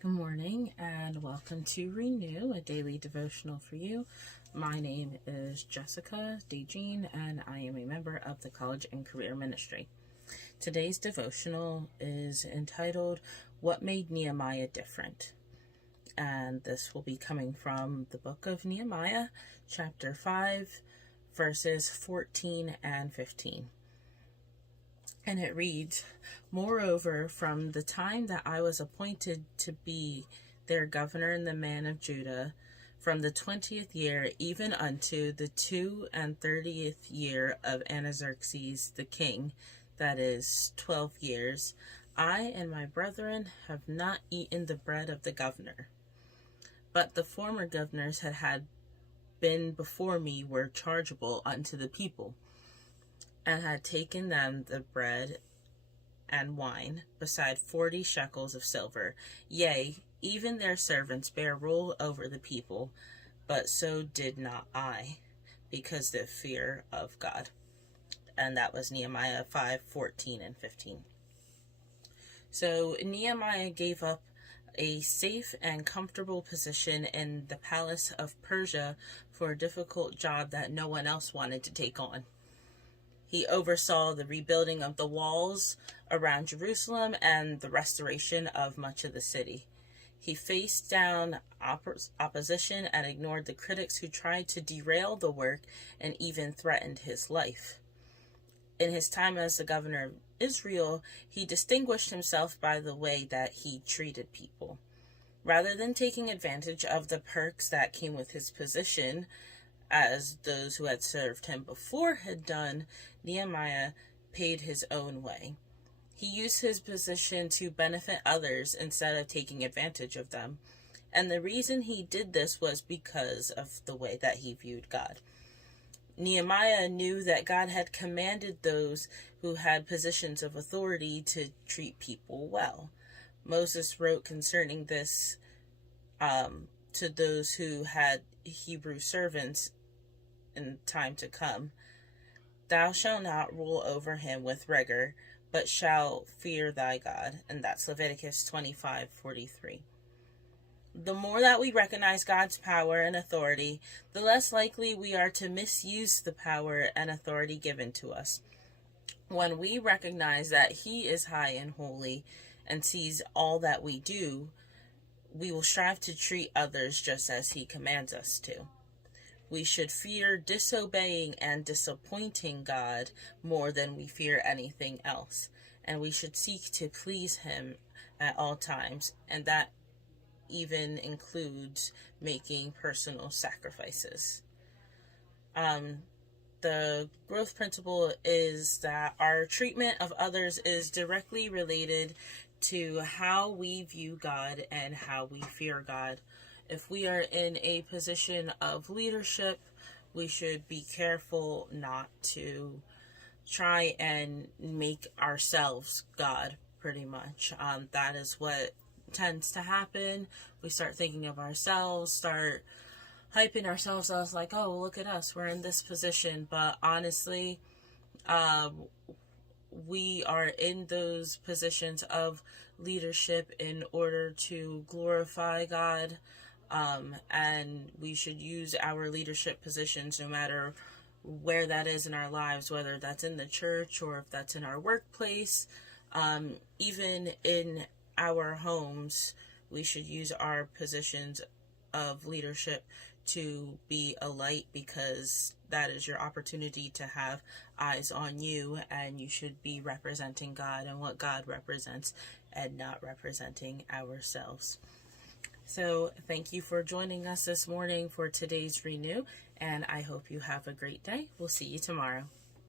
Good morning and welcome to Renew, a daily devotional for you. My name is Jessica DeJean and I am a member of the College and Career Ministry. Today's devotional is entitled, What Made Nehemiah Different? And this will be coming from the book of Nehemiah, chapter 5, verses 14 and 15. And it reads, Moreover, from the time that I was appointed to be their governor in the man of Judah, from the 20th year even unto the 32nd year of Artaxerxes the king, that is 12 years, I and my brethren have not eaten the bread of the governor. But the former governors had been before me were chargeable unto the people, and had taken them the bread and wine, beside 40 shekels of silver. Yea, even their servants bare rule over the people, but so did not I, because the fear of God. And that was Nehemiah 5:14 and 15. So Nehemiah gave up a safe and comfortable position in the palace of Persia for a difficult job that no one else wanted to take on. He oversaw the rebuilding of the walls around Jerusalem and the restoration of much of the city. He faced down opposition and ignored the critics who tried to derail the work and even threatened his life. In his time as the governor of Israel, he distinguished himself by the way that he treated people. Rather than taking advantage of the perks that came with his position, as those who had served him before had done, Nehemiah paid his own way. He used his position to benefit others instead of taking advantage of them. And the reason he did this was because of the way that he viewed God. Nehemiah knew that God had commanded those who had positions of authority to treat people well. Moses wrote concerning this to those who had Hebrew servants in time to come. Thou shalt not rule over him with rigor, but shalt fear thy God. And that's Leviticus 25:43. The more that we recognize God's power and authority, the less likely we are to misuse the power and authority given to us. When we recognize that He is high and holy and sees all that we do, we will strive to treat others just as He commands us to. We should fear disobeying and disappointing God more than we fear anything else. And we should seek to please Him at all times. And that even includes making personal sacrifices. The growth principle is that our treatment of others is directly related to how we view God and how we fear God. If we are in a position of leadership, we should be careful not to try and make ourselves God, pretty much. That is what tends to happen. We start thinking of ourselves, start hyping ourselves up like, oh, look at us, we're in this position. But honestly, we are in those positions of leadership in order to glorify God. And we should use our leadership positions no matter where that is in our lives, whether that's in the church or if that's in our workplace, even in our homes. We should use our positions of leadership to be a light, because that is your opportunity to have eyes on you, and you should be representing God and what God represents and not representing ourselves. So thank you for joining us this morning for today's Renew, and I hope you have a great day. We'll see you tomorrow.